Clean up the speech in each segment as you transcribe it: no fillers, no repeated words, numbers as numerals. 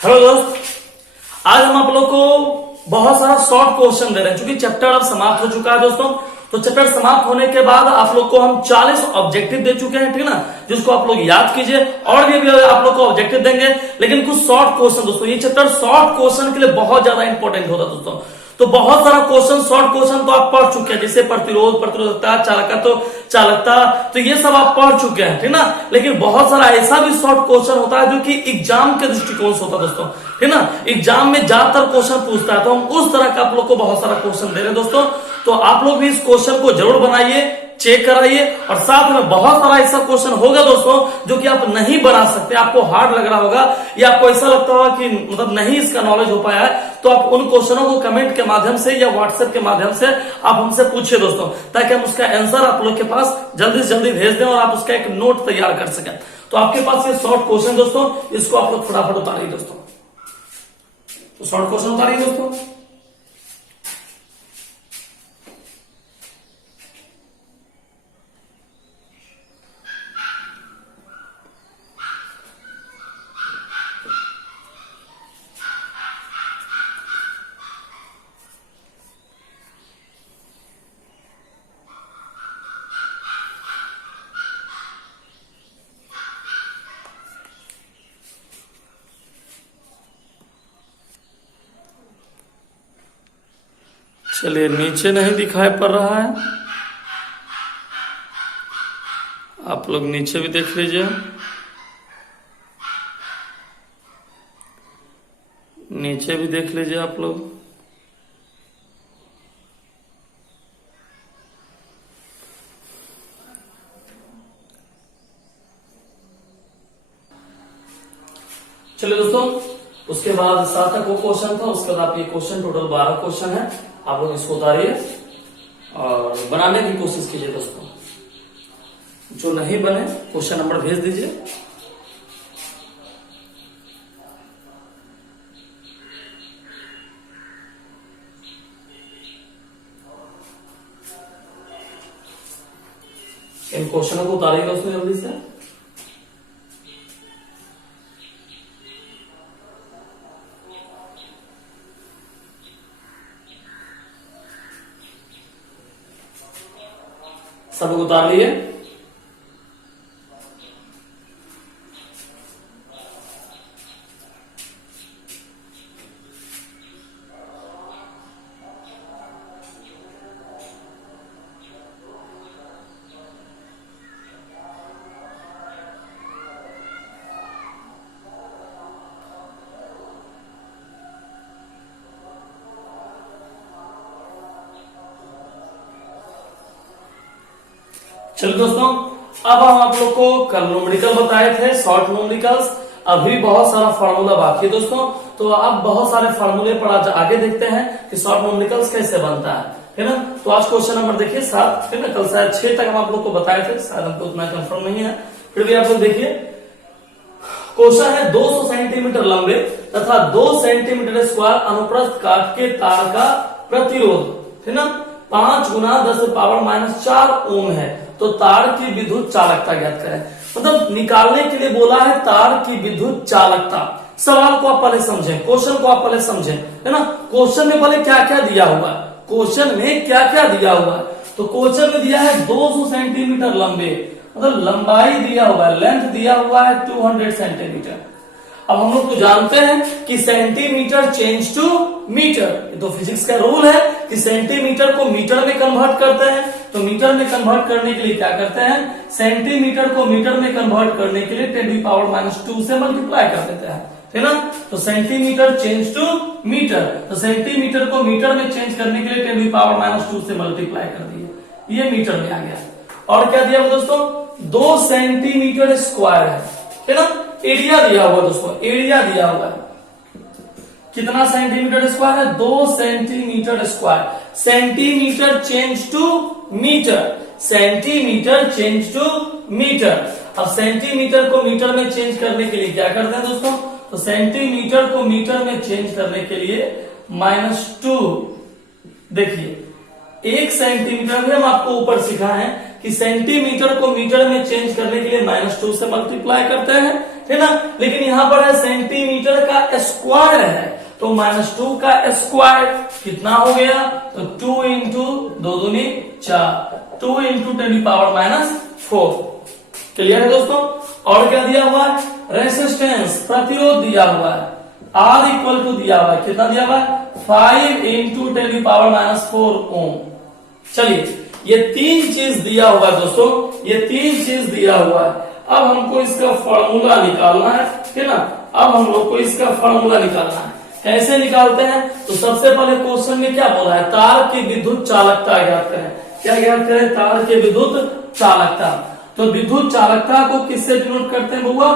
Hello दोस्त, आज हम आप लोग को बहुत सारा शॉर्ट क्वेश्चन दे रहे हैं। क्योंकि चैप्टर अब समाप्त हो चुका है दोस्तों, तो चैप्टर समाप्त होने के बाद आप लोग को हम 40 ऑब्जेक्टिव दे चुके हैं, ठीक है ना, जिसको आप लोग याद कीजिए। और भी आप लोग को ऑब्जेक्टिव देंगे, लेकिन कुछ शॉर्ट क्वेश्चन दोस्तों, ये चैप्टर शॉर्ट क्वेश्चन के लिए बहुत ज्यादा इंपॉर्टेंट होता है दोस्तों। तो बहुत सारा क्वेश्चन, शॉर्ट क्वेश्चन तो आप पढ़ चुके हैं, जैसे प्रतिरोध, प्रतिरोधकता, चालकता, तो ये सब आप पढ़ चुके हैं, ठीक ना। लेकिन बहुत सारा ऐसा भी शॉर्ट क्वेश्चन होता है जो कि एग्जाम के दृष्टिकोण से होता है दोस्तों, ठीक ना। एग्जाम में ज्यादातर क्वेश्चन पूछता है, तो हम उस तरह का आप लोग को बहुत सारा क्वेश्चन दे रहे हैं दोस्तों। तो आप लोग भी इस क्वेश्चन को जरूर बनाइए, चेक कराइए। और साथ में बहुत सारा ऐसा क्वेश्चन होगा दोस्तों जो कि आप नहीं बना सकते, आपको हार्ड लग रहा होगा या आपको ऐसा लगता होगा कि मतलब नहीं इसका नॉलेज हो पाया है, तो आप उन क्वेश्चनों को कमेंट के माध्यम से या व्हाट्सएप के माध्यम से आप हमसे पूछिए दोस्तों, ताकि हम उसका आंसर आप लोग के पास जल्दी से जल्दी भेज दें और आप उसका एक नोट तैयार कर सकें। तो आपके पास ये शॉर्ट क्वेश्चन दोस्तों, इसको आप लोग फटाफट उतारिए दोस्तों। तो शॉर्ट क्वेश्चन उतारिए दोस्तों। चलिए, नीचे नहीं दिखाई पड़ रहा है, आप लोग नीचे भी देख लीजिए। नीचे भी देख लीजिए आप लोग। चलिए दोस्तों, उसके बाद 7 तक वो क्वेश्चन था, उसके बाद आप ये क्वेश्चन, टोटल 12 क्वेश्चन है, आप लोग इसको उतारिए और बनाने की कोशिश कीजिए दोस्तों। जो नहीं बने क्वेश्चन नंबर भेज दीजिए। इन क्वेश्चनों को उतारिए दोस्तों जल्दी से। सब उतार लिए। चलिए दोस्तों, अब हम आप लोग को कल न्यूमेरिकल बताए थे, शॉर्ट न्यूमेरिकल्स। अभी बहुत सारा फार्मूला बाकी है दोस्तों, तो अब बहुत सारे फार्मूले पर आज आगे देखते हैं कि शॉर्ट न्यूमेरिकल्स कैसे बनता है ना। तो आज क्वेश्चन नंबर देखिए 7, ठीक ना। कल शायद 6 तक हम आप लोग को बताए थे, शायद हमको उतना कंफर्म नहीं है, फिर भी आप लोग देखिए। क्वेश्चन है 200 सेंटीमीटर लंबे तथा 2 सेंटीमीटर स्क्वायर अनुप्रस्थ काट के तार का प्रतिरोध, है ना, 5 गुना 10⁻⁴ ओम है, तो तार की विद्युत चालकता ज्ञात करें। मतलब निकालने के लिए बोला है तार की विद्युत चालकता। सवाल को आप पहले समझें, क्वेश्चन को आप पहले समझें, है ना। क्वेश्चन में पहले क्या क्या दिया हुआ है, क्वेश्चन में क्या क्या दिया हुआ है। तो क्वेश्चन में दिया है 200 सेंटीमीटर लंबे, मतलब लंबाई दिया हुआ है, लेंथ दिया हुआ है 200 सेंटीमीटर। अब हम लोग तो जानते हैं कि सेंटीमीटर चेंज टू मीटर, तो फिजिक्स का रूल है कि सेंटीमीटर को मीटर में कन्वर्ट करते हैं। तो मीटर में कन्वर्ट करने के लिए क्या करते हैं, सेंटीमीटर को मीटर में कन्वर्ट करने के लिए 10⁻² से मल्टीप्लाई कर देते हैं, है ना। तो सेंटीमीटर चेंज टू मीटर, तो सेंटीमीटर को मीटर में चेंज करने के लिए 10⁻² से मल्टीप्लाई कर दिए, ये मीटर में आ गया। और क्या दिया दोस्तों, 2 सेंटीमीटर स्क्वायर है ना। एरिया दिया हुआ दोस्तों, एरिया दिया हुआ है, कितना सेंटीमीटर स्क्वायर है, 2 centimetre square. Centimetre change to metre, centimetre change to metre. अब सेंटीमीटर को मीटर में चेंज करने के लिए क्या करते हैं दोस्तों, तो सेंटीमीटर को मीटर में चेंज करने के लिए -2। देखिए 1 सेंटीमीटर में हम आपको ऊपर सिखा है कि सेंटीमीटर को मीटर में चेंज करने के लिए -2 से मल्टीप्लाई करते हैं, है ना, लेकिन यहाँ पर है सेंटीमीटर का स्क्वायर है, तो -2 का स्क्वायर कितना हो गया, तो 2 इंटू 2 दूनी 4, 2 इंटू 10⁻⁴। क्लियर है दोस्तों। और क्या दिया हुआ है, रेसिस्टेंस प्रतिरोध दिया हुआ है, R इक्वल टू दिया हुआ है, कितना दिया हुआ है, 5 इंटू 10⁻⁴ ओम। चलिए ये 3 चीज दिया हुआ है दोस्तों, ये 3 चीज दिया हुआ है। अब हमको इसका फॉर्मूला निकालना है ना, अब हम लोग को इसका फॉर्मूला निकालना है। कैसे निकालते हैं, तो सबसे पहले क्वेश्चन में क्या बोला है, तार की विद्युत चालकता ज्ञात करें। क्या ज्ञात करें, तार की विद्युत चालकता। तो विद्युत चालकता को किससे डिनोट करते हैं बउआ,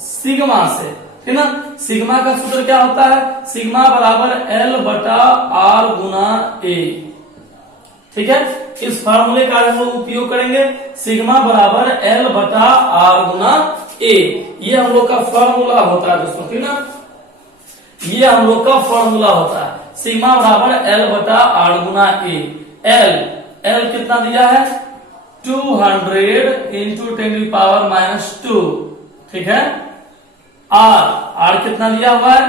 सिग्मा से, है ना। सिग्मा का सूत्र क्या होता है, सिग्मा बराबर L/R गुना A। ठीक है, इस फार्मूले का हम लोग उपयोग करेंगे, सिग्मा बराबर L/R गुना A। ये हम लोग का फॉर्मूला होता है दोस्तों, ठीक ना, ये हम लोग का फॉर्मूला होता है, सिग्मा बराबर L/R गुना A। L कितना दिया है, 200 इंटू 10⁻²। ठीक है, R कितना दिया हुआ है,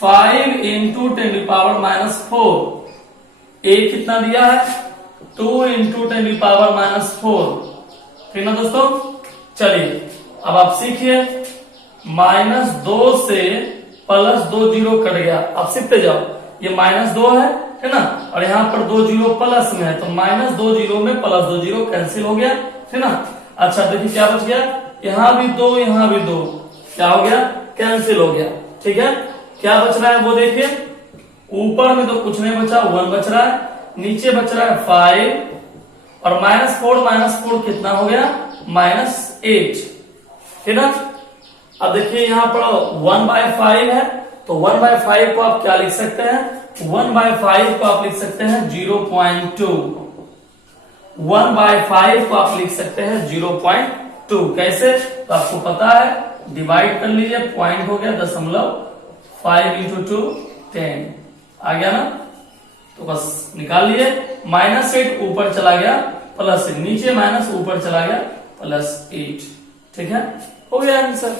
5 इंटू 10⁻⁴। A कितना दिया है, 2 इंटू 10⁻⁴। ठीक ना दोस्तों। चलिए अब आप सीखिए, -2 से +2 जीरो कट गया, अब सीखते जाओ। ये -2 है ना, और यहाँ पर 2 जीरो प्लस में है, तो -2 जीरो में +2 जीरो कैंसिल हो गया, है ना। अच्छा देखिए क्या बच गया, यहाँ भी 2 यहाँ भी 2, क्या हो गया, कैंसिल हो गया। ठीक है, क्या बच रहा है वो देखिए, ऊपर में तो कुछ नहीं बचा, 1 बच रहा है, नीचे बच रहा है 5, और -4 कितना हो गया, -8, है ना। अब देखिए यहाँ पर 1/5 है, तो 1/5 को आप क्या लिख सकते हैं, 1/5 को आप लिख सकते हैं 0.2, 1/5 को आप लिख सकते हैं 0.2। कैसे, तो आपको पता है, डिवाइड कर लीजिए, पॉइंट हो गया 0.5 इंटू 2 10 आ गया ना, तो बस निकाल लिए। -8 ऊपर चला गया, +8 नीचे, माइनस ऊपर चला गया, +8। ठीक है, हो गया आंसर।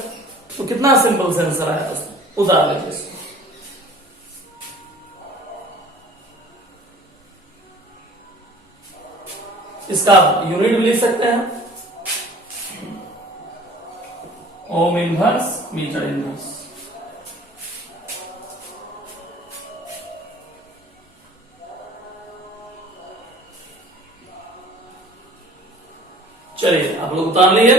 तो कितना सिंपल से आंसर आया दोस्तों, उतार लीजिए इसको। इसका यूनिट भी लिख सकते हैं, ओम इनवर्स मीटर इनवर्स। चलिए आप लोग उतार लिए,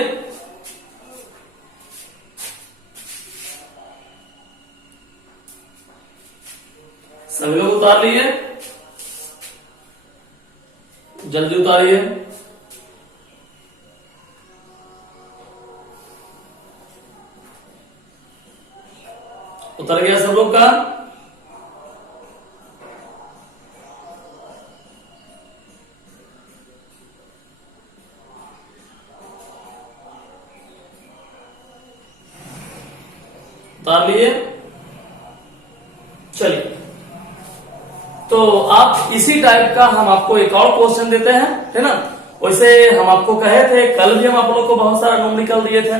सभी लोग उतार लिए, जल्दी उतारिए। उतर गया सब लोग का, उतार लिए। चलिए, तो आप इसी टाइप का हम आपको एक और क्वेश्चन देते हैं, है ना। वैसे हम आपको कहे थे, कल भी हम आप लोग को बहुत सारा न्यूमेरिकल दिए थे।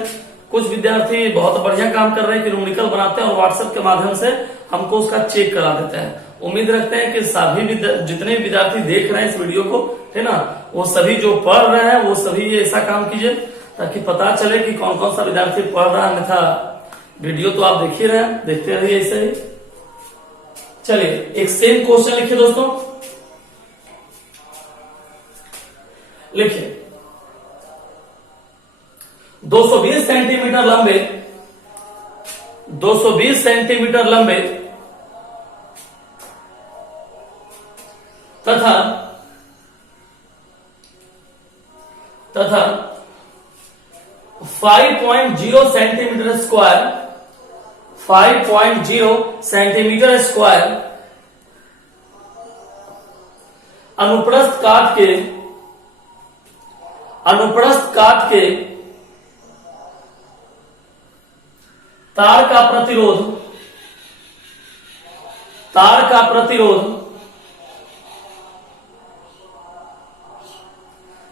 कुछ विद्यार्थी बहुत बढ़िया काम कर रहे हैं कि न्यूमेरिकल बनाते हैं और व्हाट्सएप के माध्यम से हमको उसका चेक करा देते हैं। उम्मीद रखते हैं कि सभी जितने विद्यार्थी देख रहे हैं इस वीडियो को, है ना, वो सभी जो पढ़ रहे हैं वो सभी ऐसा काम कीजिए, ताकि पता चले कि कौन कौन सा विद्यार्थी पढ़ रहा है। अन्यथा वीडियो तो आप देख ही रहे हैं, देखते रहिए ऐसे ही। चलिए एक सेम क्वेश्चन लिखिए दोस्तों, लिखिए 220 सेंटीमीटर लंबे 220 सेंटीमीटर लंबे तथा 5.0 सेंटीमीटर स्क्वायर 5.0 सेंटीमीटर स्क्वायर अनुप्रस्थ काट के तार का प्रतिरोध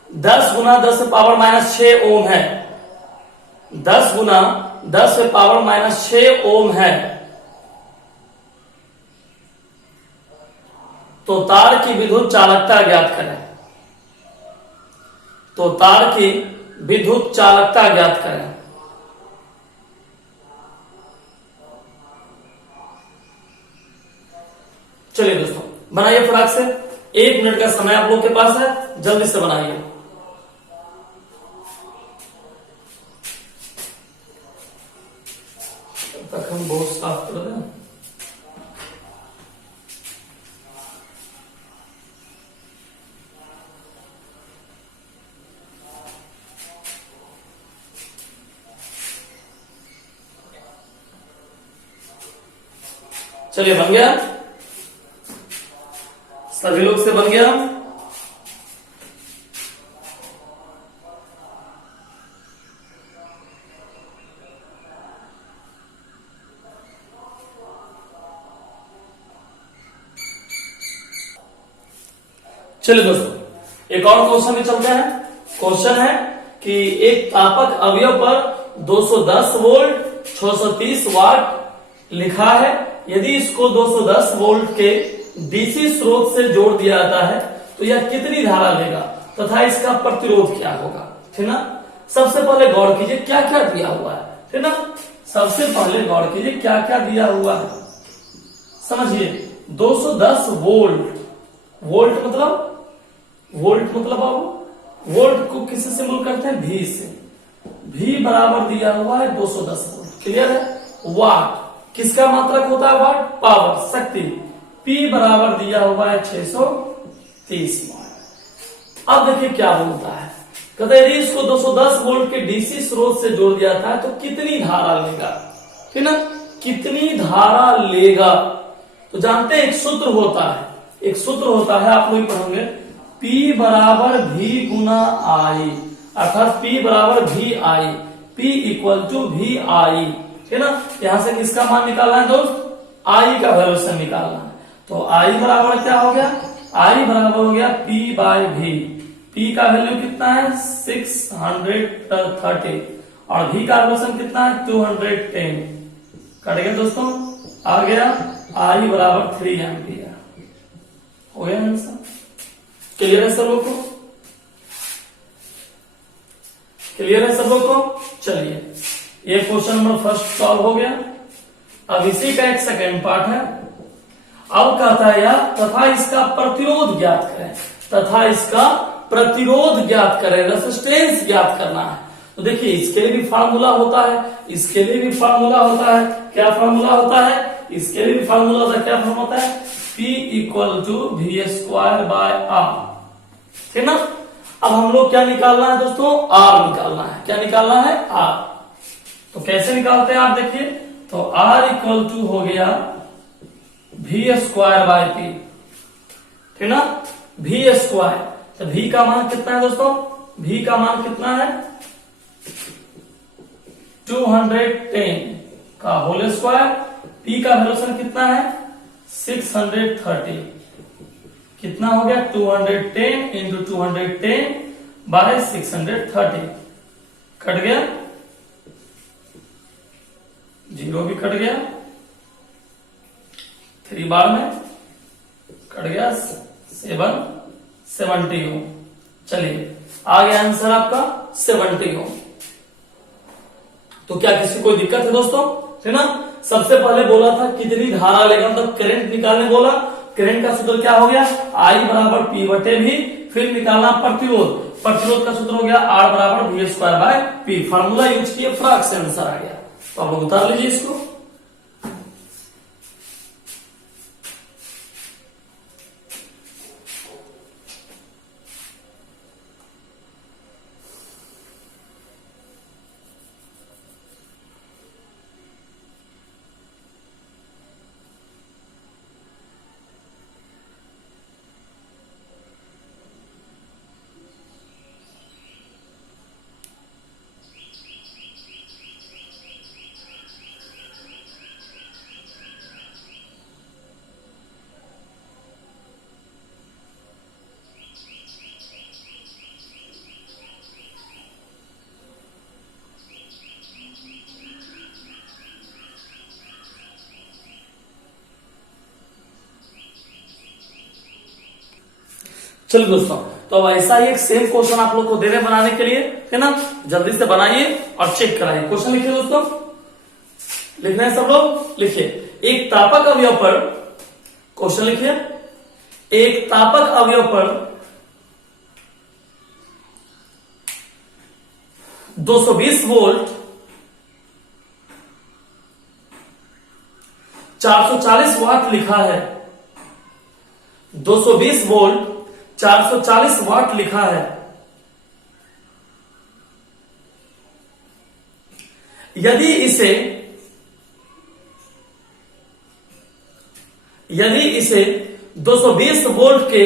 10 गुना 10⁻⁶ ओम है। 10 गुना 10⁻⁻6 ओम है, तो तार की विद्युत चालकता ज्ञात करें। तो तार की विद्युत चालकता ज्ञात करें। चलिए दोस्तों बनाइए फटाक से, 1 मिनट का समय आप लोग के पास है, जल्दी से बनाइए। तब तक हम बहुत साफ कर दें। चलिए बन गया, सभी लोग से बन गया। चलिए दोस्तों एक और क्वेश्चन में चलते हैं। क्वेश्चन है कि एक तापक अवयव पर 210 वोल्ट 630 वाट लिखा है। यदि इसको 210 वोल्ट के डीसी स्रोत से जोड़ दिया जाता है तो यह कितनी धारा लेगा तथा इसका प्रतिरोध क्या होगा, ठीक ना। सबसे पहले गौर कीजिए क्या क्या दिया हुआ है, ठीक ना। सबसे पहले गौर कीजिए क्या क्या दिया हुआ है, समझिए। 210 वोल्ट, वोल्ट मतलब आप वोल्ट को किससे सिंबल करते हैं, भी से। भी बराबर दिया हुआ है 210 वोल्ट, क्लियर है। वाट किसका मात्रक होता है, वाट पावर शक्ति। P बराबर दिया हुआ है 630 वाट। अब देखिए क्या बोलता है, कहते यदि इसको 210 वोल्ट के डीसी स्रोत से जोड़ दिया जाता है तो कितनी धारा लेगा, ठीक ना, कितनी धारा लेगा। तो जानते हैं एक सूत्र होता है, आप लोग पढ़ोगे, P बराबर V गुना I, अर्थात P बराबर V I, P equal to V I, ठीक ना। यहां से किसका मान निकालना है दोस्त, I का वैल्यू निकालना है। तो I बराबर क्या हो गया, I बराबर हो गया P बाय V। P का वैल्यू कितना है 630 और V का वैल्यू कितना है 210। कट गया दोस्तों, आ गया I बराबर 3 एम्पियर। हो गया आंसर, क्लियर है सब लोग को, क्लियर है सब लोग को। चलिए ये क्वेश्चन नंबर फर्स्ट सॉल्व हो गया। अब इसी का एक सेकेंड पार्ट है। अब कहता है यार तथा इसका प्रतिरोध ज्ञात करें, तथा इसका प्रतिरोध ज्ञात करें, रेजिस्टेंस ज्ञात करना है। तो देखिए इसके लिए भी फार्मूला होता है, इसके लिए भी फार्मूला होता है। क्या फार्मूला होता है, इसके लिए भी फार्मूला होता है। क्या फार्मूला होता है, P equal to V square by R, ठीक ना। अब हम लोग क्या निकालना है दोस्तों, R निकालना है। क्या निकालना है, R। तो कैसे निकालते हैं आप देखिए, तो R इक्वल टू हो गया V स्क्वायर बाय P, ठीक ना, V स्क्वायर। तो V का मान कितना है दोस्तों, V का मान कितना है 210 का होल स्क्वायर। P का वैल्यू कितना है 630, कितना हो गया 210 इंटू 210 बाय 630। कट गया, जीरो भी कट गया, 3 बार में कट गया 770 ओम। चलिए आ गया आंसर आपका 70 ओम। तो क्या किसी कोई दिक्कत है दोस्तों, है ना। सबसे पहले बोला था कितनी धारा लेगा, मतलब करंट निकालने बोला। करंट का सूत्र क्या हो गया, I बराबर P बटे V। फिर निकालना प्रतिरोध, प्रतिरोध का सूत्र हो गया R बराबर V square bye P। Formula use किए, फटाक से आंसर आ गया। तो आप लोग उतार लीजिए इसको। चलिए दोस्तों, तो अब ऐसा ही एक सेम क्वेश्चन आप लोग को दे रहे हैं बनाने के लिए, है ना। जल्दी से बनाइए और चेक कराइए। क्वेश्चन लिखिए दोस्तों, लिख रहे हैं सब लोग, लिखिए। एक तापक अवयव पर, क्वेश्चन लिखिए, एक तापक अवयव पर 220 वोल्ट 440 वाट लिखा है। 220 वोल्ट 440 वाट लिखा है। यदि इसे 220 वोल्ट के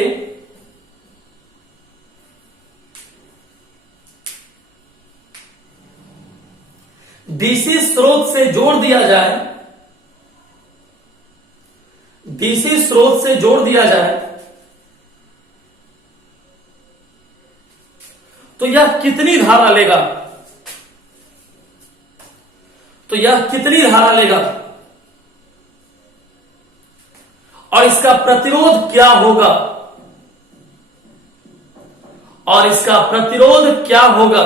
डीसी स्रोत से जोड़ दिया जाए, डीसी स्रोत से जोड़ दिया जाए, तो यह कितनी धारा लेगा, तो यह कितनी धारा लेगा और इसका प्रतिरोध क्या होगा, और इसका प्रतिरोध क्या होगा।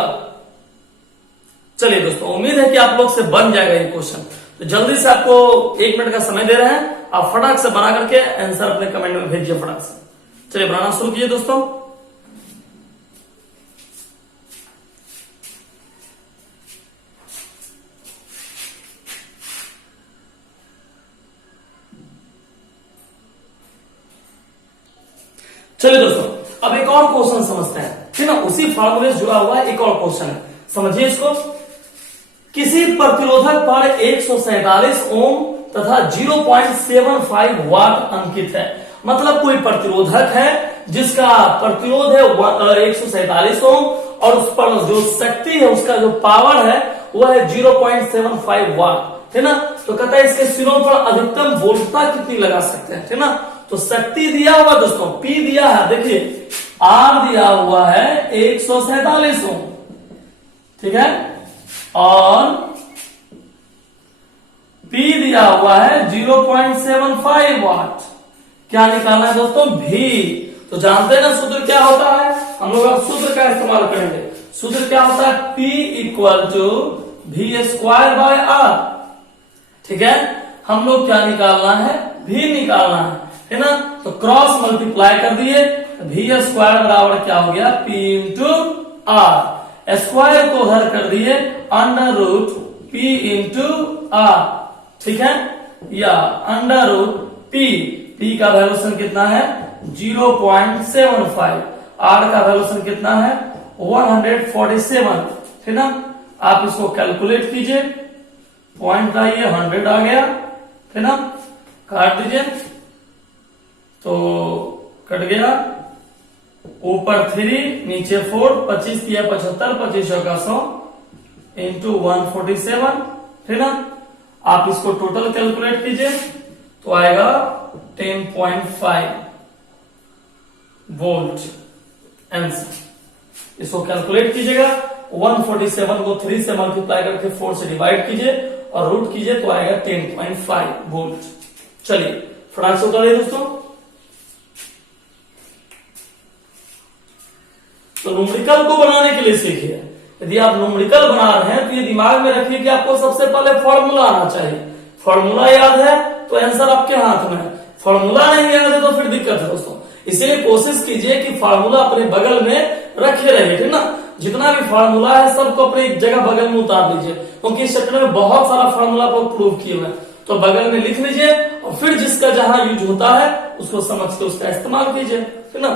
चलिए दोस्तों, उम्मीद है कि आप लोग से बन जाएगा ये क्वेश्चन। तो जल्दी से आपको 1 मिनट का समय दे रहे हैं, आप फटाक से बना करके आंसर अपने कमेंट में भेजिए फटाक से। चलिए बनाना शुरू कीजिए दोस्तों। चलिए दोस्तों, अब एक और क्वेश्चन समझते हैं, ठीक है ना। उसी फार्मूले से जुड़ा हुआ एक और क्वेश्चन है, समझिए इसको। किसी प्रतिरोधक पर 147 ओम तथा 0.75 वाट अंकित है। मतलब कोई प्रतिरोधक है जिसका प्रतिरोध है 147 ओम और उस पर जो शक्ति है, उसका जो पावर है वह है 0.75 वाट, है ना। तो कहता है इसके सिरों पर अधिकतम वोल्टता कितनी लगा सकते हैं, है ना। तो शक्ति दिया हुआ दोस्तों, P दिया है, देखिए R दिया हुआ है 147 ओम, ठीक है, और P दिया हुआ है 0.75 वाट। क्या निकालना है दोस्तों, V। तो जानते हैं ना सूत्र क्या होता है, हम लोग अब सूत्र का इस्तेमाल करेंगे। सूत्र क्या होता है, P equal to V square by R, ठीक है। हम लोग क्या निकालना है, V निकालना है ना। तो क्रॉस मल्टीप्लाई कर दिए, V स्क्वायर बराबर क्या हो गया, P इंटू R, स्क्वायर को उधर कर दिए under root P into R, ठीक है, या अंडर रूट P का वैल्यूशन कितना है 0.75, R का वैल्यूशन कितना है 147, ठीक ना। आप इसको कैलकुलेट कीजिए, पॉइंट लाइए 100 आ गया, ठीक ना, काट दीजिए तो कट गया, ऊपर 3 नीचे 4, 25 या 75, 25 का 100 इंटू 147, ठीक ना। आप इसको टोटल कैलकुलेट कीजिए तो आएगा 10.5 वोल्ट आंसर। इसको कैलकुलेट कीजिएगा, 147 को 3 से मल्टीप्लाई करके 4 से डिवाइड कीजिए और रूट कीजिए तो आएगा 10.5 वोल्ट। चलिए फटाक से उतारिए दोस्तों। तो न्यूमेरिकल को बनाने के लिए सीखिए। यदि आप न्यूमेरिकल बना रहे हैं तो ये दिमाग में रखिए कि आपको सबसे पहले फॉर्मूला आना चाहिए। फॉर्मूला याद है तो आंसर आपके हाथ में है, फॉर्मूला नहीं याद है तो फिर दिक्कत है दोस्तों। इसीलिए कोशिश कीजिए कि फार्मूला अपने बगल में रखे रहिए, ठीक ना। जितना भी फार्मूला है सबको अपने एक जगह बगल में उतार लीजिए, क्योंकि इस चैप्टर में बहुत सारा फार्मूला आपको प्रूव किए हुए हैं। तो बगल में लिख लीजिए और फिर जिसका जहां यूज होता है उसको समझ के उसका इस्तेमाल कीजिए, ठीक ना।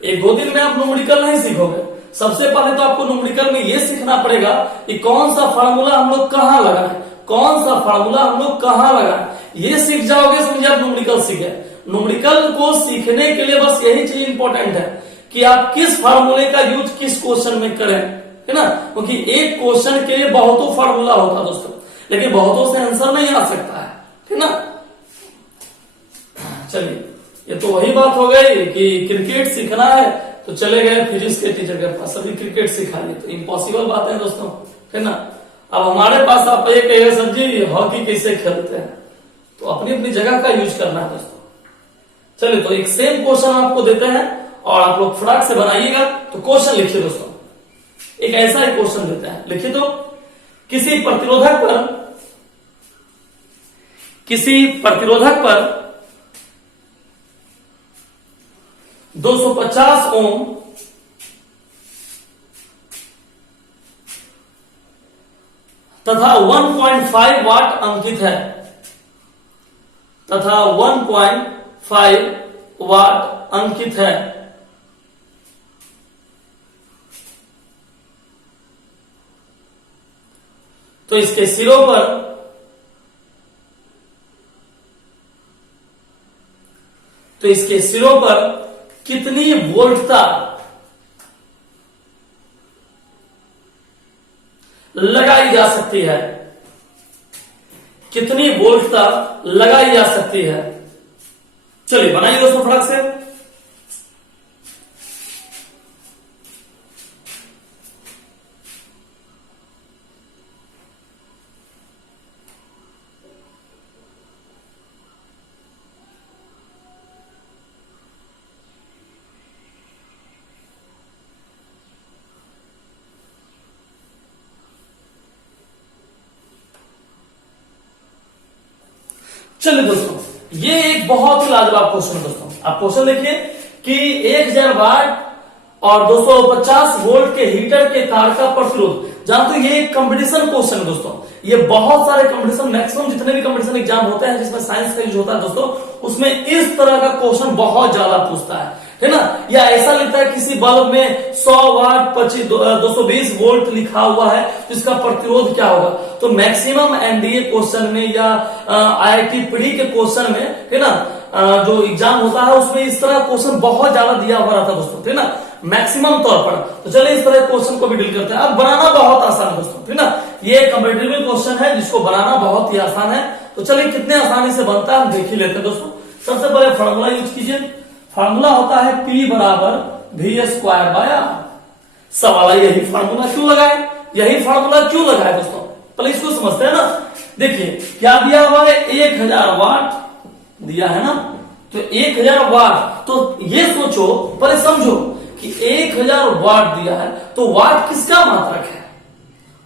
1-2 दिन में आप न्यूमेरिकल नहीं सीखोगे। सबसे पहले तो आपको न्यूमेरिकल में ये सीखना पड़ेगा कि कौन सा फार्मूला हम लोग कहाँ लगाएं, कौन सा फार्मूला हम लोग कहाँ लगाएं। ये सीख जाओगे समझे आप न्यूमेरिकल सीखे। न्यूमेरिकल को सीखने के लिए बस यही चीज इंपॉर्टेंट है कि आप किस फार्मूले का यूज किस क्वेश्चन में करें, है ना। क्योंकि एक क्वेश्चन के लिए बहुतों फार्मूला होता है दोस्तों, लेकिन बहुतों से आंसर नहीं आ सकता है, ठीक ना। चलिए ये तो वही बात हो गई कि क्रिकेट सीखना है तो चले गए फिजिक्स के टीचर के पास, अभी क्रिकेट सिखाइए, तो इम्पॉसिबल बात है दोस्तों, है ना। अब हमारे पास आप ये कहिए सर जी हॉकी कैसे खेलते हैं, तो अपनी अपनी जगह का यूज करना है दोस्तों। चलिए तो एक सेम क्वेश्चन आपको देते हैं और आप लोग फटाक से बनाइएगा। तो क्वेश्चन लिखिए दोस्तों, एक ऐसा ही क्वेश्चन देते हैं, लिखिए तो किसी प्रतिरोधक पर 250 ओम तथा 1.5 वाट अंकित है, तथा 1.5 वाट अंकित है। तो इसके सिरों पर कितनी वोल्टता लगाई जा सकती है, कितनी वोल्टता लगाई जा सकती है। चलिए बनाइए दोस्तों फटाक से। चलिए दोस्तों, ये एक बहुत ही लाजवाब क्वेश्चन दोस्तों। आप क्वेश्चन देखिए कि 1000 वाट और 250 वोल्ट के हीटर के तार का प्रतिरोध। जानते हो ये एक कंपटीशन क्वेश्चन है दोस्तों। ये बहुत सारे कंपटीशन, मैक्सिमम जितने भी कंपटीशन एग्जाम होते हैं जिसमें साइंस का यूज होता है दोस्तों, उसमें इस तरह का क्वेश्चन बहुत ज्यादा पूछता है ना। या ऐसा लिखता है किसी बल्ब में 100 वाट 220 वोल्ट लिखा हुआ है तो इसका प्रतिरोध क्या होगा। तो मैक्सिमम एनडीए क्वेश्चन में या आईआईटी प्री के क्वेश्चन में है ना, जो एग्जाम होता है उसमें इस तरह क्वेश्चन बहुत ज्यादा दिया हुआ रहता है दोस्तों, ठीक ना, मैक्सिमम तौर पर। तो चलिए इस तरह क्वेश्चन को भी डील करते हैं। अब बनाना बहुत आसान है दोस्तों, ठीक ना, ये कंपेटिटिव क्वेश्चन है जिसको बनाना बहुत ही आसान है। तो चलिए कितने आसानी से बनता है हम देख ही लेते हैं दोस्तों। सबसे पहले फॉर्मूला यूज कीजिए। फॉर्मूला होता है P बराबर V²/R। सवाल है यही फॉर्मूला क्यों लगाए, यही फॉर्मूला क्यों लगाए दोस्तों, पहले इसको समझते हैं ना। देखिए क्या दिया हुआ है, 1000 वाट दिया है ना, तो 1000 वाट। तो ये सोचो, पहले समझो कि 1000 वाट दिया है तो वाट किसका मात्रक है,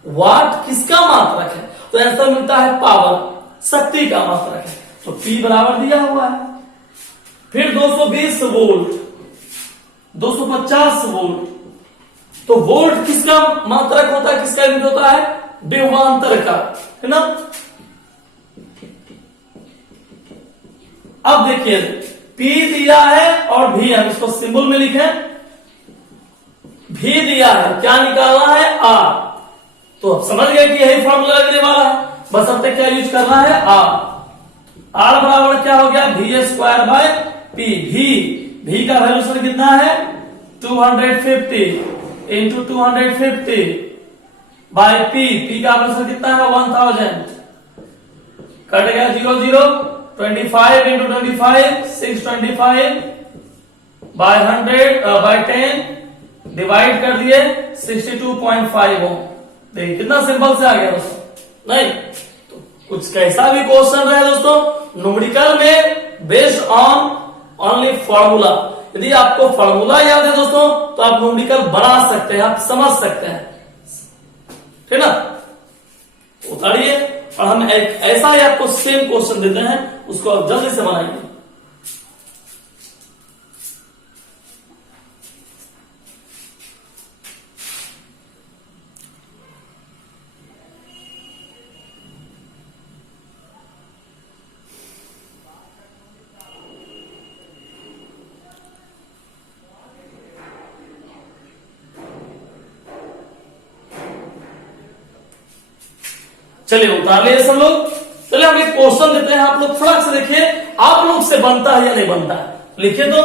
वाट किसका मात्रक है। तो आंसर मिलता है पावर, शक्ति का मात्रक है। तो P बराबर दिया हुआ है। फिर 220 वोल्ट, 250 वोल्ट, तो वोल्ट किसका मात्रक होता है, किसका यूनिट होता है, विभवांतर का, है ना। अब देखिए P दिया है और V, हम इसको सिंबल में लिखें, V दिया है, क्या निकालना है, R। तो अब समझ गए कि यही फॉर्मूला लगने वाला है, बस अब तक क्या यूज करना है, R बराबर क्या हो गया, V²/P। V का वैल्यू सर कितना है, 250 इंटू 250 बाय P का वैल्यू सर कितना है, 1000। कट गया 0 0, 25 इंटू 25 625 बाय 100 बाय 10 डिवाइड कर दिए 62.5 ओम। देखिए कितना सिंपल से आ गया दोस्तों। नहीं तो कुछ कैसा भी क्वेश्चन रहे दोस्तों, न्यूमेरिकल में बेस्ड ऑन ओनली फॉर्मूला, यदि आपको फॉर्मूला याद है दोस्तों तो आप न्यूमेरिकल बना सकते हैं, आप समझ सकते हैं, ठीक ना। उतारिए और हम एक ऐसा ही आपको सेम क्वेश्चन देते हैं, उसको आप जल्दी से बनाइए। चलिए उतार लिए सब लोग। चलिए हम एक क्वेश्चन देते हैं, आप लोग फटाक से देखिए आप लोग से बनता है या नहीं बनता है। लिखिए तो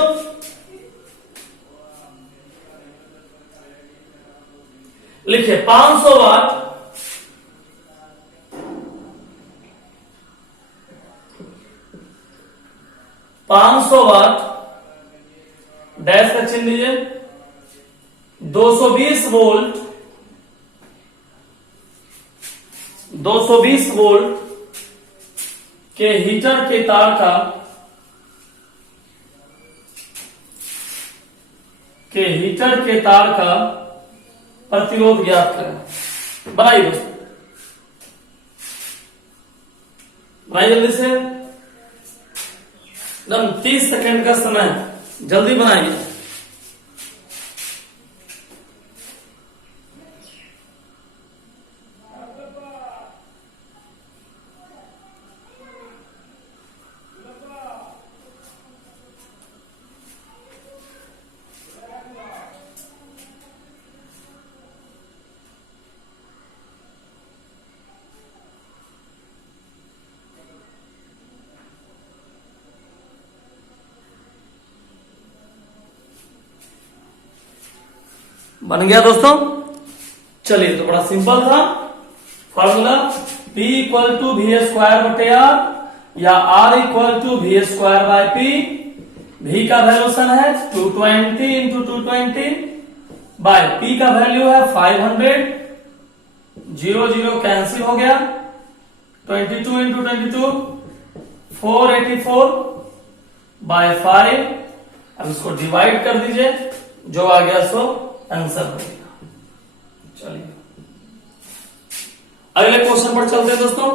लिखिए 500 वाट 500 वाट डैश का चिन्ह लीजिए, 220 वोल्ट 220 वोल्ट के हीटर के तार का के हीटर के तार का प्रतिरोध ज्ञात करें। बनाइए दोस्तों, बनाइए जल्दी से, एकदम 30 सेकंड का समय, जल्दी बनाइए। बन गया दोस्तों। चलिए, तो बड़ा सिंपल था formula, P equal to V square बटे आर या R equal to V square by P. V का वैल्यूशन है 220 इंटू 220 बाय P का वैल्यू है 500, 0 0 कैंसिल हो गया, 22 इंटू 22 484 बाय 5। अब इसको डिवाइड कर दीजिए, जो आ गया सो आंसर हो गया। चलिए अगले क्वेश्चन पर चलते हैं दोस्तों।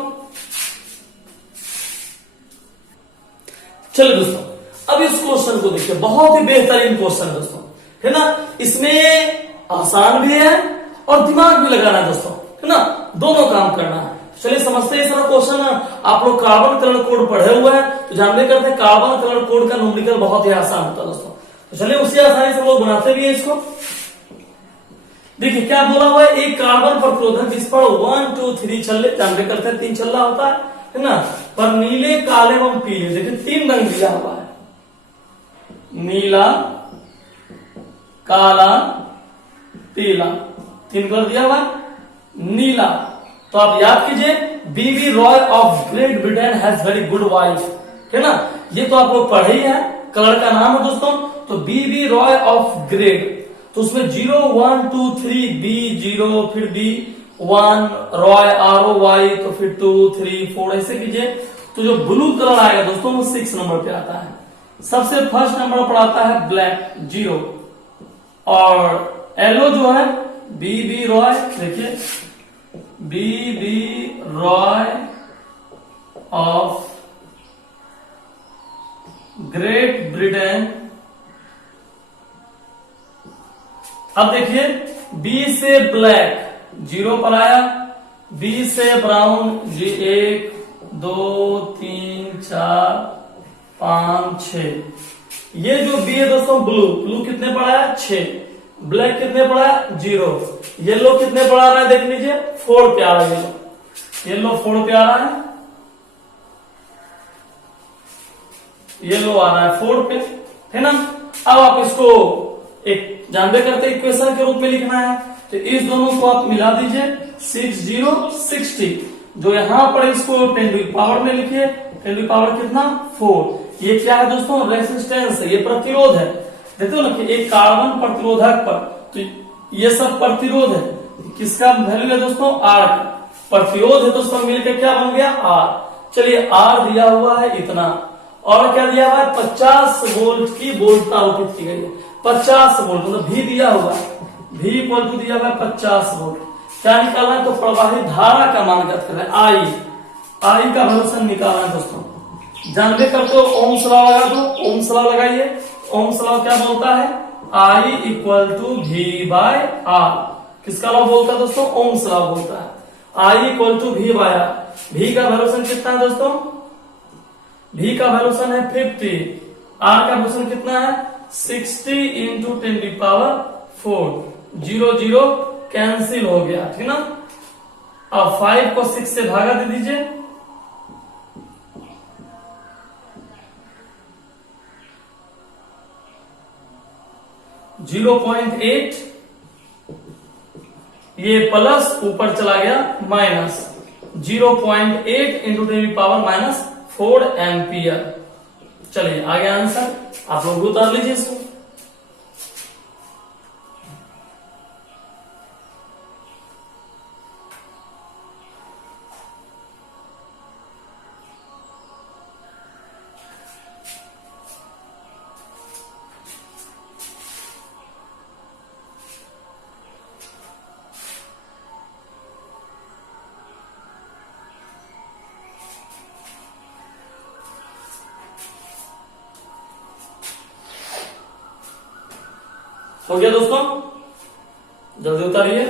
चलिए दोस्तों, अब इस क्वेश्चन को देखिए, बहुत ही बेहतरीन क्वेश्चन दोस्तों, है ना। इसमें आसान भी है और दिमाग भी लगाना है दोस्तों, है ना, दोनों काम करना है। चलिए समझते हैं। सारा क्वेश्चन आप लोग कार्बन कलर कोड पढ़े हुए हैं तो जानते करते हैं कार्बन कलर कोड का न्यूमेरिकल बहुत ही आसान होता है दोस्तों। तो चलिए उसी आसानी से लोग बनाते भी है इसको। देखिए क्या बोला हुआ है, एक कार्बन प्रतिरोध है जिस पर 1 2 3 छल्ले, जानते करते हैं 3 छल्ला होता है ना, पर नीले काले एवं पीले, देखिए 3 रंग दिया हुआ है, नीला काला पीला, 3 कलर दिया हुआ है। नीला, तो आप याद कीजिए, B B Roy of Great Britain has very good wife, है ना, ये तो आप लोग पढ़े ही है, कलर का नाम है दोस्तों। तो बीबी रॉय ऑफ ग्रेट, तो उसमें 0 1 2 3 बी 0, फिर बी 1 रॉय ROY, तो फिर 2 3 4 ऐसे कीजिए। तो जो ब्लू कलर आएगा दोस्तों वो 6 नंबर पे आता है। सबसे फर्स्ट नंबर पर आता है ब्लैक 0, और येलो जो है बीबी रॉय, देखिए बीबी रॉय ऑफ ग्रेट ब्रिटेन। अब देखिए बी से ब्लैक 0 पर आया, बी से ब्राउन 1 2 3 4 5 6। ये जो बी है दोस्तों ब्लू, ब्लू कितने पर आया 6, ब्लैक कितने पर आया 0, येलो कितने पर आ रहा है देख लीजिए 4 पे आ रहा है, येलो 4 पे आ रहा है, येलो आ रहा है 4 पे, है ना। अब आप इसको एक जानते करते इक्वेशन के रूप में लिखना है, तो इस दोनों को आप मिला दीजिए 6 0 60, जो यहां पर इसको 10 की पावर में लिखिए, 10 की पावर कितना 4। ये क्या है दोस्तों, रेसिस्टेंस है, ये प्रतिरोध है। देखते हो ना कि एक कार्बन प्रतिरोधक पर, तो ये सब प्रतिरोध है, किसका वैल्यू है दोस्तों R का, प्रतिरोध है दोस्तों, मिलकर क्या बन गया R। चलिए R दिया हुआ है इतना, और क्या दिया हुआ है 50 वोल्ट की वोल्टता आरोपित की गई है, 50 वोल्ट, मतलब V दिया हुआ है, V इक्वल टू दिया हुआ है 50 वोल्ट। क्या निकालना है, तो प्रवाहित धारा का मान ज्ञात करना है, I का वैल्यूशन निकालना है दोस्तों। जानते करते हो ओम्स लॉ लगा दो, ओम्स लॉ लगाइए। ओम्स लॉ क्या बोलता है, I equal to V by R, किसका लॉ बोलता है दोस्तों, ओम्स लॉ बोलता है। I equal to V by R, V का वैल्यूशन कितना है दोस्तों, V का वैल्यूशन है 50, R का वैल्यूशन कितना है 60 इंटू 10 की पावर 4, 0 0 कैंसिल हो गया, ठीक ना। अब 5 को 6 से भागा दे दीजिए, .8, ये प्लस ऊपर चला गया माइनस, 0.8 इंटू 10 की पावर माइनस 4 एम्पियर। चलिए आगे आंसर आप लोग उतार लीजिए इसको। हो गया दोस्तों, जल्दी उतारिए।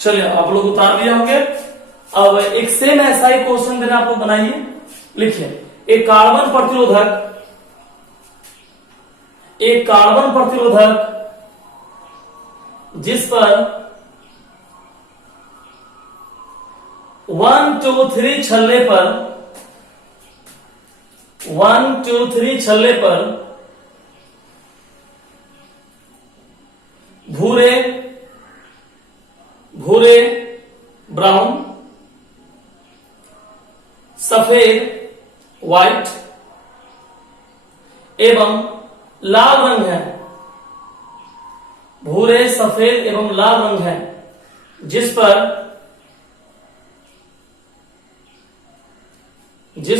चलिए आप लोग उतार दिए होंगे। अब एक सेम ऐसा ही क्वेश्चन देना आप लोग बनाइए, लिखिए एक कार्बन प्रतिरोधक जिस पर 1 2 3 छल्ले पर भूरे ब्राउन, सफेद व्हाइट एवं लाल रंग है, भूरे सफेद एवं लाल रंग है, जिस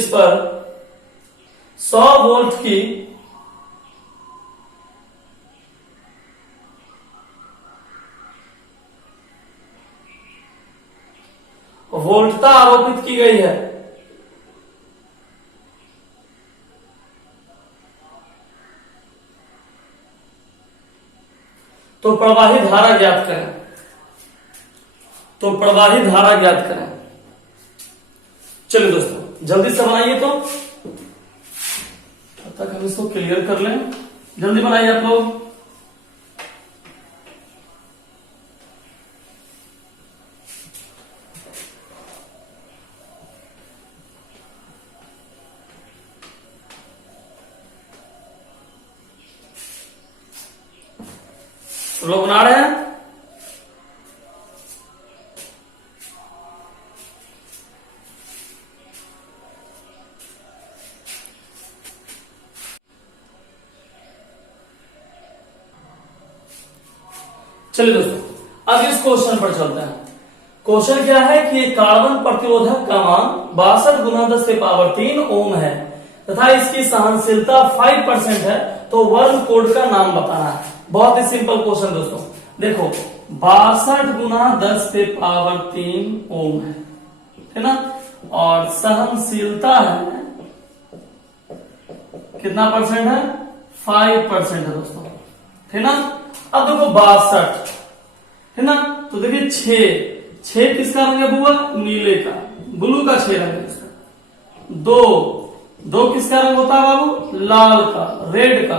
पर 100 वोल्ट की वोल्टता आरोपित की गई है। तो प्रवाही धारा ज्ञात करें। चलिए दोस्तों जल्दी से बनाइए, तो तब तक हम इसको क्लियर कर लें। जल्दी बनाइए आप लोग। लोग बना रहे हैं। चलिए दोस्तों अब इस क्वेश्चन पर चलते हैं। क्वेश्चन क्या है कि एक कार्बन प्रतिरोधक का मान 62 गुना 10⁻³ ओम है तथा इसकी सहनशीलता 5% है, तो वर्ग कोड का नाम बताना है। बहुत ही सिंपल क्वेश्चन दोस्तों, देखो 62 गुना 10⁻³ ओम है ना, और सहनशीलता है कितना परसेंट है, 5% है दोस्तों, है ना। अब देखो 62 है ना, तो देखिए 6 किसका रंग है बुआ, नीले का, ब्लू का 6 रंग है इसका। 2 किसका रंग होता है बाबू, लाल का, रेड का।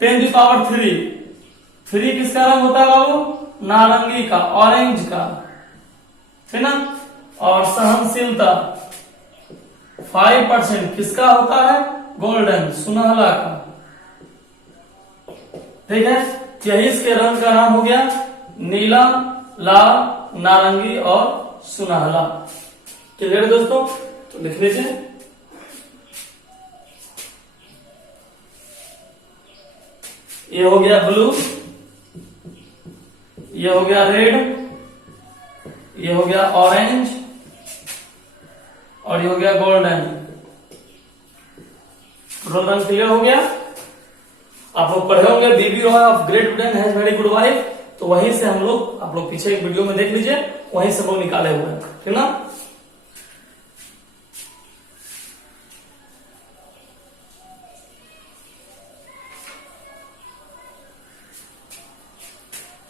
10⁻³ किसका रंग होता है बाबू, नारंगी का, ऑरेंज का, है ना। और सहनशीलता 5% किसका होता है, गोल्डन, सुनहला का, ठीक है। यही इसके रंग का नाम हो गया, नीला, लाल, नारंगी और सुनहला। क्लियर दोस्तों, तो लिख लीजिए। ये हो गया ब्लू, ये हो गया रेड, ये हो गया ऑरेंज और ये हो गया गोल्डन। टोटल रंग क्लियर हो गया। आप लोग पढ़े होंगे B B Roy of Great Britain has very good wife, तो वहीं से हम लोग, आप लोग पीछे एक वीडियो में देख लीजिए, वहीं से हम लोग निकाले हुए हैं, ठीक ना।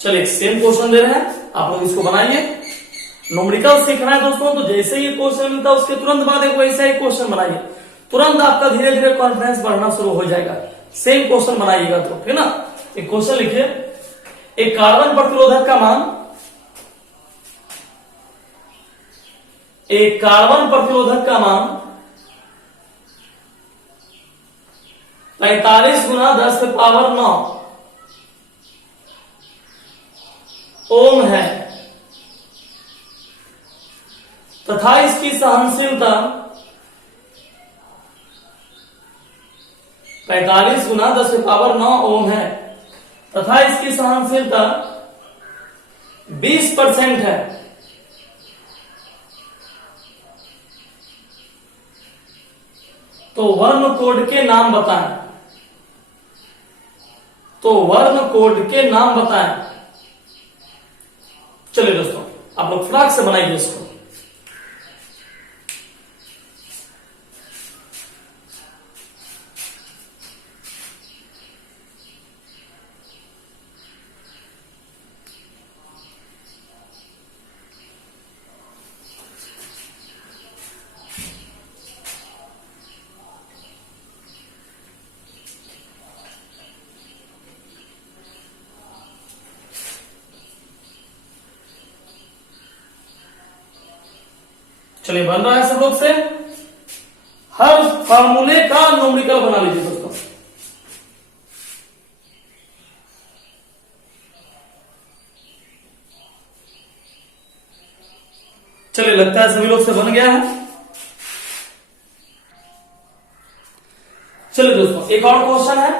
चलिए सेम क्वेश्चन दे रहे हैं, आप लोग इसको बनाइए। न्यूमेरिकल सीखना है दोस्तों, तो जैसे ही क्वेश्चन मिलता है उसके तुरंत बाद एक वैसा ही क्वेश्चन बनाइए, तुरंत आपका धीरे धीरे कॉन्फिडेंस बढ़ना शुरू हो जाएगा। सेम क्वेश्चन बनाइएगा तो, ठीक ना। एक क्वेश्चन लिखिए, एक कार्बन प्रतिरोधक का मान, एक कार्बन प्रतिरोधक का मान 45 गुना 10⁻9 ओम है तथा इसकी सहनशीलता 45 गुना 10⁻9 ओम है, तथा इसकी सहनशीलता 20% है। तो वर्ण कोड के नाम बताएं। तो वर्ण कोड के नाम बताएं। चलिए दोस्तों, आप लोग फटाक से बनाइए इसको। चलिए, बन रहा है सब लोग से। हर फार्मूले का न्यूमेरिकल बना लीजिए दोस्तों। चलिए, लगता है सभी लोग से बन गया है। चलिए दोस्तों, एक और क्वेश्चन है।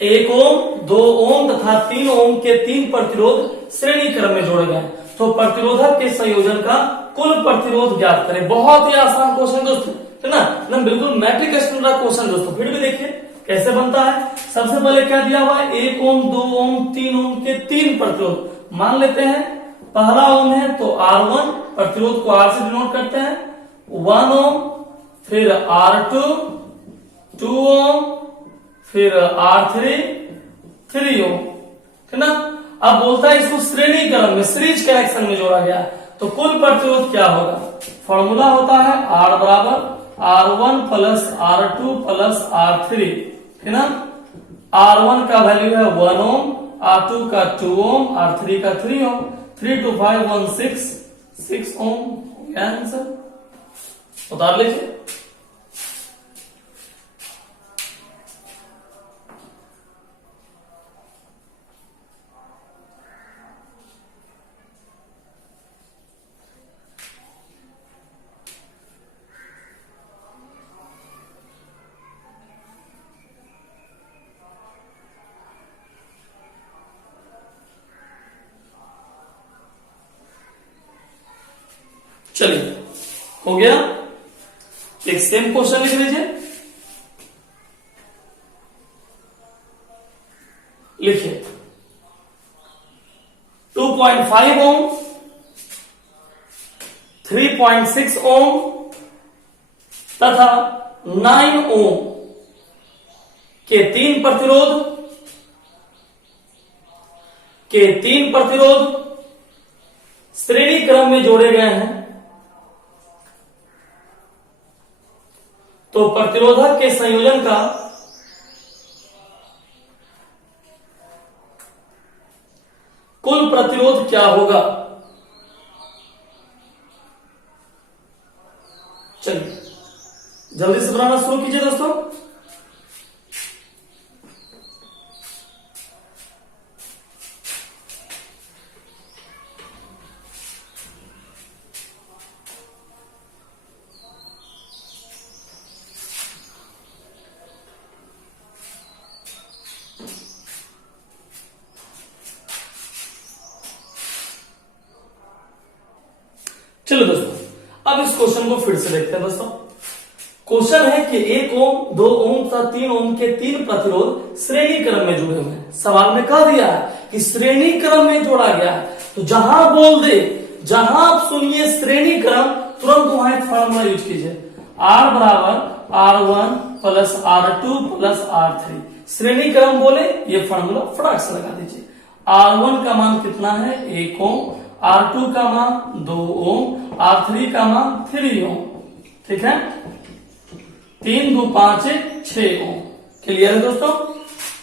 1 ओम, 2 ओम तथा 3 ओम के 3 प्रतिरोध श्रेणी क्रम में जोड़े गए, तो प्रतिरोधक के संयोजन का कुल प्रतिरोध ज्ञात करें। बहुत ही आसान क्वेश्चन दोस्तों, है ना, एकदम बिल्कुल मैट्रिक स्टूडेंट का क्वेश्चन दोस्तों। फिर भी देखिए कैसे बनता है। सबसे पहले क्या दिया हुआ है, 1 ओम, 2 ओम, 3 ओम के 3 प्रतिरोध मान लेते हैं। पहला ओम है तो R1, प्रतिरोध को R से डिनोट करते हैं। 1 ओम, फिर R2, 2 ओम, फिर R3, 3 ओम, है ना। अब बोलता है इसको श्रेणी क्रम में, सीरीज कनेक्शन में जोड़ा गया है, तो कुल प्रतिरोध क्या होगा। फॉर्मूला होता है R बराबर R1 plus R2 plus R3, है ना। R1 का वैल्यू है 1 ओम, R2 का 2 ओम, R3 का 3 ओम, 3 2 5 1 6 ओम। आंसर उतार लीजिए। चलिए, हो गया। एक सेम क्वेश्चन लिख लीजिए। लिखिए 2.5 ओम, 3.6 ओम तथा 9 ओम के 3 प्रतिरोध श्रेणी क्रम में जोड़े गए हैं, तो प्रतिरोधक के संयोजन का कुल प्रतिरोध क्या होगा। चलिए, जल्दी से बनाना शुरू कीजिए दोस्तों। चलो दोस्तों, अब इस क्वेश्चन को फिर से देखते हैं दोस्तों। क्वेश्चन है कि 1 ओम, 2 ओम तथा 3 ओम के 3 प्रतिरोध श्रेणी क्रम में जुड़े हुए हैं। सवाल में कह दिया है कि श्रेणी क्रम में जोड़ा गया है, तो जहां बोल दे, जहां आप सुनिए श्रेणी क्रम, तुरंत वहां एक फॉर्मूला यूज कीजिए। R बराबर R1 plus R2 plus R3। श्रेणी क्रम बोले, ये फॉर्मूला फटाक से लगा दीजिए। R1 का मान कितना है, 1 ओम, R2 का मान 2 ओम, R3 का मान 3 ओम, ठीक है। 3 2 5 6 ओम। क्लियर है दोस्तों।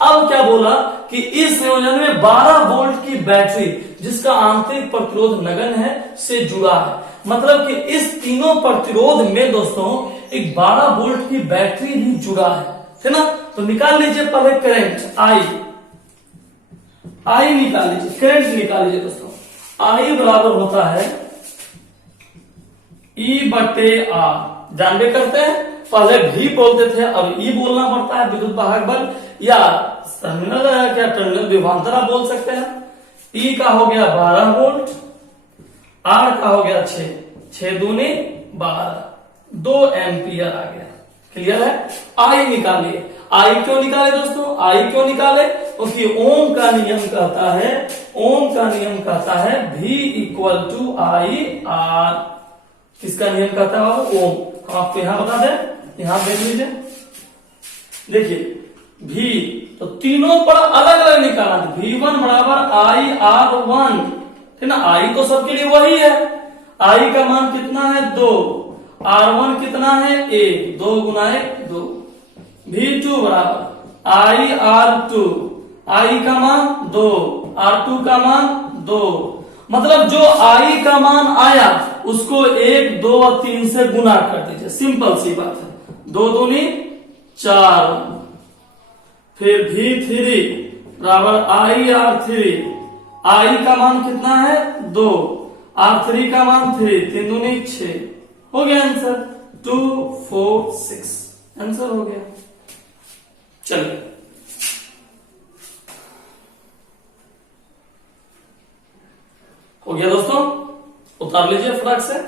अब क्या बोला कि इस संयोजन में 12 वोल्ट की बैटरी जिसका आंतरिक प्रतिरोध नगण्य है से जुड़ा है। मतलब कि इस तीनों प्रतिरोध में दोस्तों एक 12 वोल्ट की बैटरी भी जुड़ा है ना। तो निकाल लीजिए पहले करंट आई निकाल लीजिए, करंट निकाल लीजिए दोस्तों। I बराबर होता है ई बटे आर, जानबे करते हैं पहले भी बोलते थे, अब ई बोलना पड़ता है, विद्युत वाहक बल या टर्मिनल क्या टर्मिनल विभवांतर आप बोल सकते हैं। ई का हो गया 12 वोल्ट, आर का हो गया 6, 6 दूनी 12, 2 एम्पियर आ गया। क्लियर है। आई निकालिए। आई क्यों निकाले दोस्तों, आई क्यों निकाले, क्योंकि ओम का नियम कहता है, ओम का नियम कहता है V equal to I R. किसका नियम कहता है बाबू, ओम। हम आपको यहां बता दें, यहां देख लीजिए, देखिए V तो तीनों पर अलग अलग निकाला, V1 बराबर आई आर 1, है ना। आई तो सबके लिए वही है, आई का मान कितना है 2, R1 कितना है 1, 2 गुना 1 2। V2 बराबर आई R2, आई का मान 2, R2 का मान 2, मतलब जो आई का मान आया उसको 1, 2 और 3 से गुना कर दीजिए, सिंपल सी बात है। 2 दूनी 4, फिर V3 बराबर आई R3, आई का मान कितना है 2, R3 का मान 3, 3 दूनी 6, हो गया आंसर 2 4 6, आंसर हो गया। चलिए हो गया दोस्तों, उतार लीजिए फटाक से।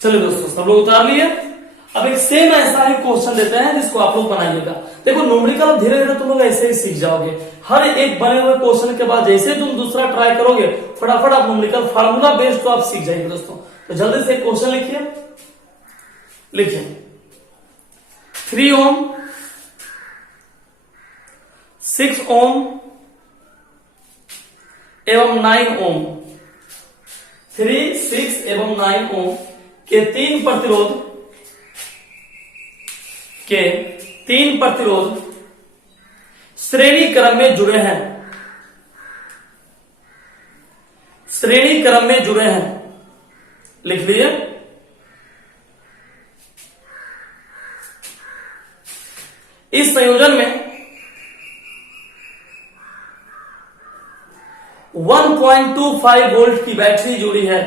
चलिए दोस्तों, सब लोग उतार लिए। अब एक सेम ऐसा ही क्वेश्चन देते हैं जिसको आप लोग बनाइएगा। देखो न्यूमेरिकल धीरे धीरे तुम लोग ऐसे ही सीख जाओगे। हर एक बने हुए क्वेश्चन के बाद जैसे तुम दूसरा ट्राई करोगे फटाफट आप न्यूमेरिकल फार्मूला बेस्ड तो आप सीख जाएंगे दोस्तों। तो जल्दी से क्वेश्चन लिखिए, लिखिए 3 ओम, 6 ओम एवं 9 ओम, 3, 6 एवं 9 ओम के तीन प्रतिरोध श्रेणी क्रम में जुड़े हैं, श्रेणी क्रम में जुड़े हैं, लिख लिए। इस संयोजन में 1.25 वोल्ट की बैटरी जुड़ी है,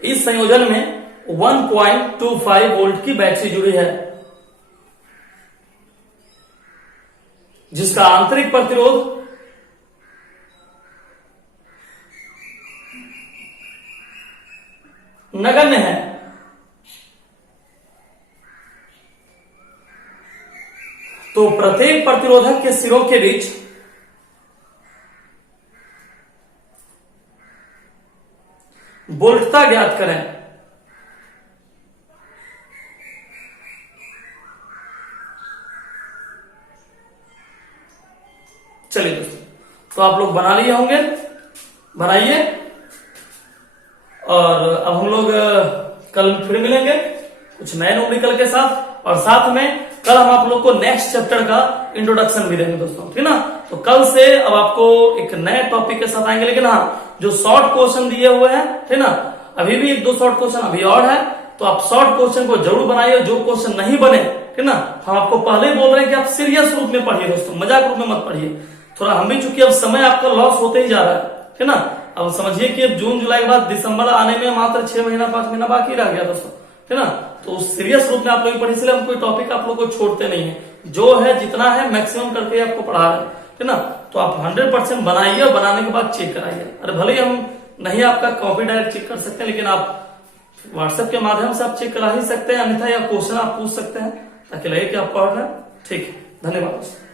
इस संयोजन में 1.25 वोल्ट की बैटरी जुड़ी है, जिसका आंतरिक प्रतिरोध नगण्य है। तो प्रत्येक प्रतिरोधक के सिरों के बीच वोल्टता ज्ञात करें। चलिए दोस्तों, तो आप लोग बना लिए होंगे, बनाइए। और अब हम लोग कल फिर मिलेंगे कुछ नए न्यूमेरिकल के साथ, और साथ में कल हम आप लोग को नेक्स्ट चैप्टर का इंट्रोडक्शन भी देंगे दोस्तों, ठीक ना। तो कल से अब आपको एक नए टॉपिक के साथ आएंगे, लेकिन हाँ जो शॉर्ट क्वेश्चन दिए हुए हैं, ठीक ना, अभी भी 1-2 शॉर्ट क्वेश्चन अभी और है, तो आप शॉर्ट क्वेश्चन को जरूर बनाइए। जो क्वेश्चन नहीं बने, ठीक ना, हम आपको पहले ही बोल रहे हैं कि आप सीरियस रूप में पढ़िए दोस्तों, मजाक रूप में मत पढ़िए। थोड़ा हम भी, चूंकि अब समय आपका लॉस होते ही जा रहा है, ठीक ना। अब समझिए कि अब जून जुलाई के बाद दिसंबर आने में मात्र 6 महीना 5 महीना बाकी रह गया दोस्तों, ठीक ना। तो सीरियस रूप में आप लोग पढ़िए, इसलिए हम कोई टॉपिक आप लोग को छोड़ते नहीं है, जो है जितना है मैक्सिमम करके आपको पढ़ा रहे हैं, ठीक ना। तो आप 100% बनाइए, बनाने के बाद चेक कराइए। अरे भले हम नहीं आपका कॉपी डायरेक्ट चेक कर सकते हैं, लेकिन आप व्हाट्सएप के माध्यम से आप चेक करा ही सकते हैं, अन्यथा या क्वेश्चन आप पूछ सकते हैं ताकि लगे कि आप पढ़ रहे हैं। ठीक है। धन्यवाद दोस्तों।